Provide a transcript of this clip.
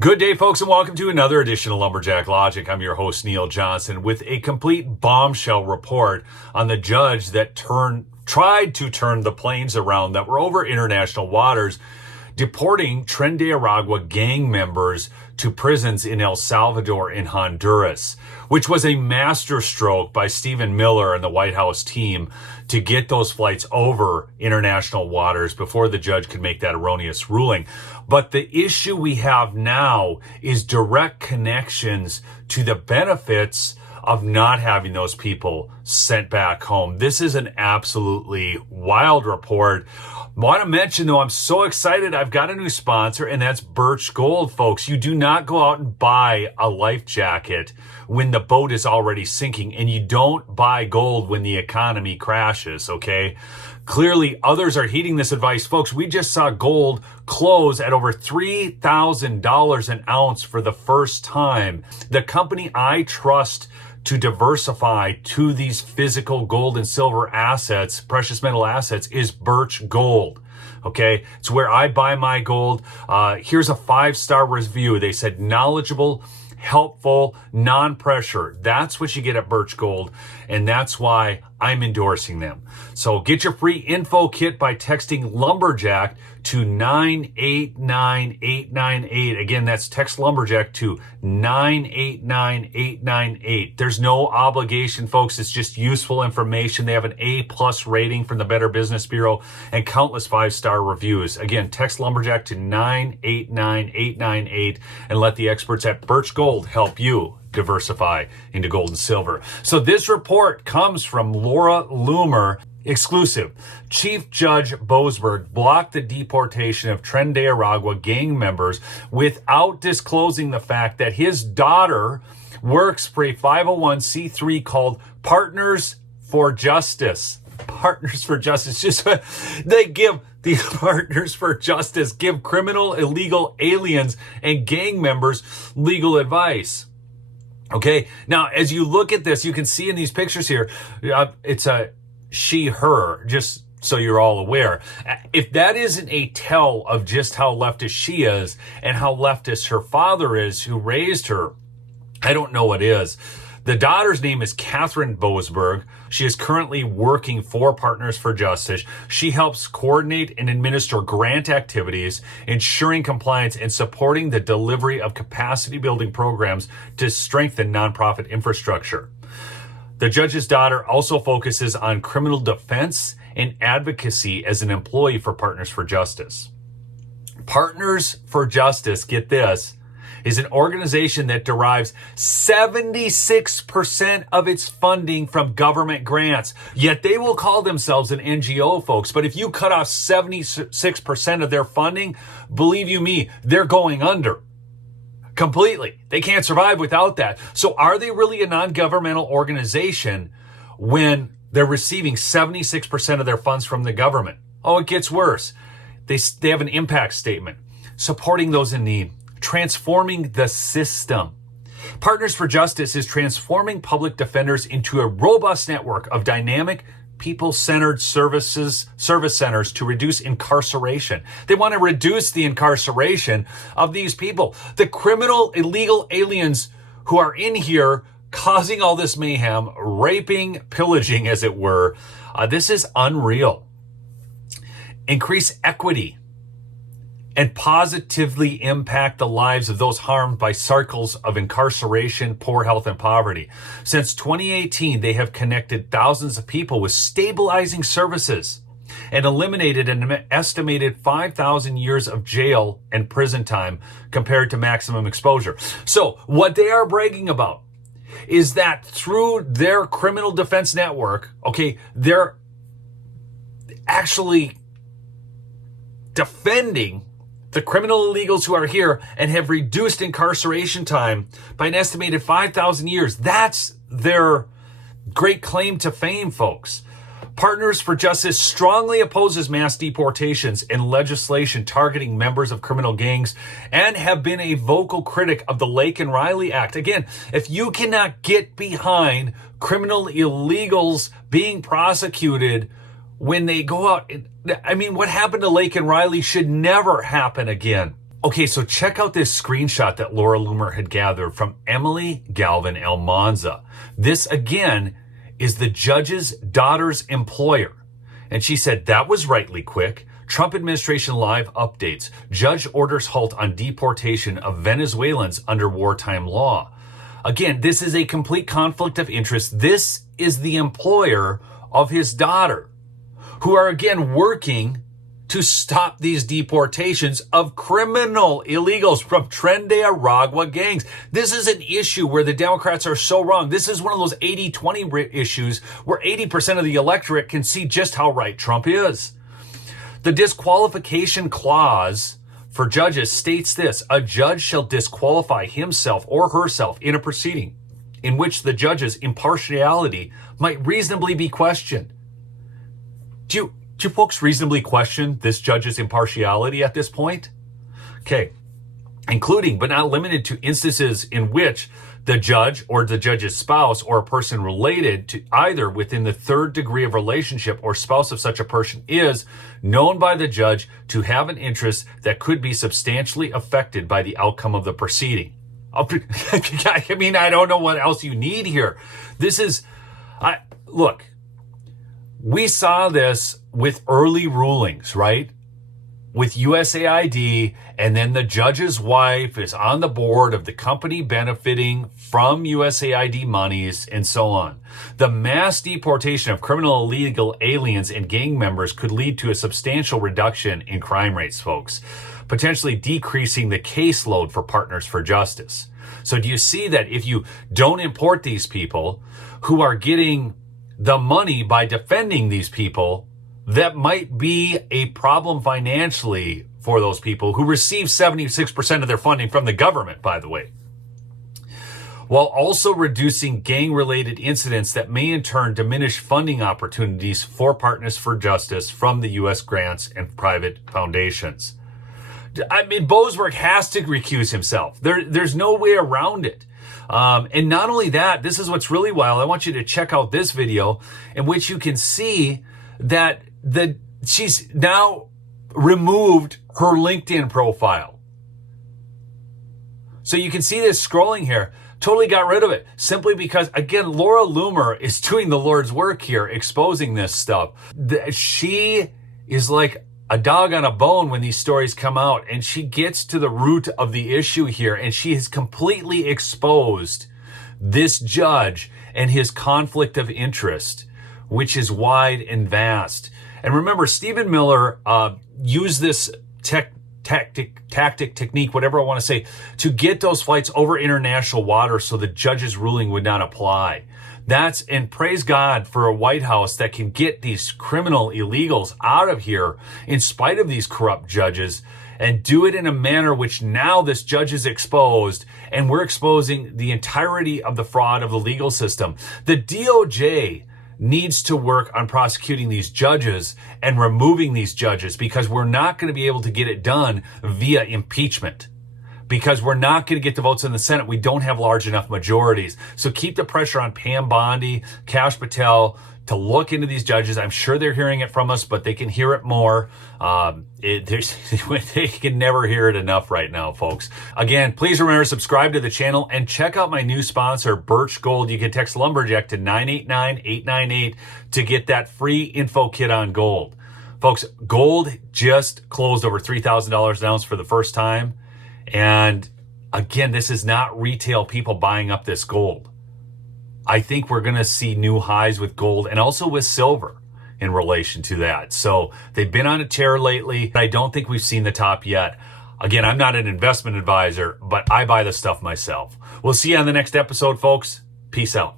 Good day, folks, and welcome to another edition of Lumberjack Logic. I'm your host, Neil Johnson, with a complete bombshell report on the judge that tried to turn the planes around that were over international waters, deporting Tren de Aragua gang members to prisons in El Salvador and Honduras, which was a masterstroke by Stephen Miller and the White House team to get those flights over international waters before the judge could make that erroneous ruling. But the issue we have now is direct connections to the benefits of not having those people sent back home. This is an absolutely wild report. I want to mention, though, I'm so excited. I've got a new sponsor, and that's Birch Gold, folks. You do not go out and buy a life jacket when the boat is already sinking, and you don't buy gold when the economy crashes, okay? Clearly, others are heeding this advice. Folks, we just saw gold close at over $3,000 an ounce for the first time. The company I trust to diversify to these physical gold and silver assets, precious metal assets, is Birch Gold. Okay, it's where I buy my gold. Here's a 5-star review. They said knowledgeable, helpful, non-pressure. That's what you get at Birch Gold, and that's why I'm endorsing them. So get your free info kit by texting Lumberjack to 989898. Again, that's text Lumberjack to 989898. There's no obligation, folks. It's just useful information. They have an A+ rating from the Better Business Bureau and countless 5-star reviews. Again, text Lumberjack to 989898 and let the experts at Birch Gold help you diversify into gold and silver. So this report comes from Laura Loomer. Exclusive. Chief Judge Boasberg blocked the deportation of Tren de Aragua gang members without disclosing the fact that his daughter works for a 501c3 called Partners for Justice. Partners for Justice. Just they give the Partners for Justice give criminal, illegal aliens and gang members legal advice. Okay, now as you look at this, you can see in these pictures here, it's a she, her, just so you're all aware. If that isn't a tell of just how leftist she is and how leftist her father is who raised her, I don't know what is. The daughter's name is Catherine Boasberg. She is currently working for Partners for Justice. She helps coordinate and administer grant activities, ensuring compliance and supporting the delivery of capacity building programs to strengthen nonprofit infrastructure. The judge's daughter also focuses on criminal defense and advocacy as an employee for Partners for Justice. Partners for Justice, get this, is an organization that derives 76% of its funding from government grants. Yet they will call themselves an NGO, folks. But if you cut off 76% of their funding, believe you me, they're going under. Completely. They can't survive without that. So are they really a non-governmental organization when they're receiving 76% of their funds from the government? Oh, it gets worse. They have an impact statement supporting those in need, transforming the system. Partners for Justice is transforming public defenders into a robust network of dynamic, people-centered service centers to reduce incarceration. They want to reduce the incarceration of these people. The criminal, illegal aliens who are in here causing all this mayhem, raping, pillaging, as it were. This is unreal. Increase equity and positively impact the lives of those harmed by cycles of incarceration, poor health, and poverty. Since 2018, they have connected thousands of people with stabilizing services and eliminated an estimated 5,000 years of jail and prison time compared to maximum exposure. So what they are bragging about is that through their criminal defense network, okay, they're actually defending the criminal illegals who are here and have reduced incarceration time by an estimated 5,000 years. That's their great claim to fame, folks. Partners for Justice strongly opposes mass deportations and legislation targeting members of criminal gangs and have been a vocal critic of the Lake and Riley Act. Again, if you cannot get behind criminal illegals being prosecuted when they go out, I mean, what happened to Lake and Riley should never happen again. Okay, so check out this screenshot that Laura Loomer had gathered from Emily Galvin Almanza. This, again, is the judge's daughter's employer. And she said, that was rightly quick. Trump administration live updates. Judge orders halt on deportation of Venezuelans under wartime law. Again, this is a complete conflict of interest. This is the employer of his daughter, who are, again, working to stop these deportations of criminal illegals from Tren de Aragua gangs. This is an issue where the Democrats are so wrong. This is one of those 80-20 issues where 80% of the electorate can see just how right Trump is. The disqualification clause for judges states this: a judge shall disqualify himself or herself in a proceeding in which the judge's impartiality might reasonably be questioned. Do you folks reasonably question this judge's impartiality at this point? Okay. Including, but not limited to, instances in which the judge or the judge's spouse or a person related to either within the third degree of relationship or spouse of such a person is known by the judge to have an interest that could be substantially affected by the outcome of the proceeding. I mean, I don't know what else you need here. This is, look, we saw this with early rulings, right? With USAID, and then the judge's wife is on the board of the company benefiting from USAID monies and so on. The mass deportation of criminal illegal aliens and gang members could lead to a substantial reduction in crime rates, folks, potentially decreasing the caseload for Partners for Justice. So do you see that if you don't import these people who are getting the money by defending these people, that might be a problem financially for those people who receive 76% of their funding from the government, by the way, while also reducing gang-related incidents that may in turn diminish funding opportunities for Partners for Justice from the U.S. grants and private foundations. I mean, Boasberg has to recuse himself. There's no way around it. And not only that, this is what's really wild. I want you to check out this video in which you can see that she's now removed her LinkedIn profile. So you can see this scrolling here. Totally got rid of it simply because, again, Laura Loomer is doing the Lord's work here, exposing this stuff. She is like a dog on a bone when these stories come out, and she gets to the root of the issue here, and she has completely exposed this judge and his conflict of interest, which is wide and vast. And remember, Stephen Miller used this technique, whatever I want to say, to get those flights over international waters so the judge's ruling would not apply. And praise God for a White House that can get these criminal illegals out of here in spite of these corrupt judges, and do it in a manner which now this judge is exposed, and we're exposing the entirety of the fraud of the legal system. The DOJ needs to work on prosecuting these judges and removing these judges, because we're not going to be able to get it done via impeachment, because we're not going to get the votes in the Senate. We don't have large enough majorities. So keep the pressure on Pam Bondi, Kash Patel to look into these judges. I'm sure they're hearing it from us, but they can hear it more. They can never hear it enough right now, folks. Again, please remember to subscribe to the channel and check out my new sponsor, Birch Gold. You can text Lumberjack to 989-898 to get that free info kit on gold. Folks, gold just closed over $3,000 an ounce for the first time. And again, this is not retail people buying up this gold. I think we're going to see new highs with gold and also with silver in relation to that. So they've been on a tear lately. I don't think we've seen the top yet. Again, I'm not an investment advisor, but I buy the stuff myself. We'll see you on the next episode, folks. Peace out.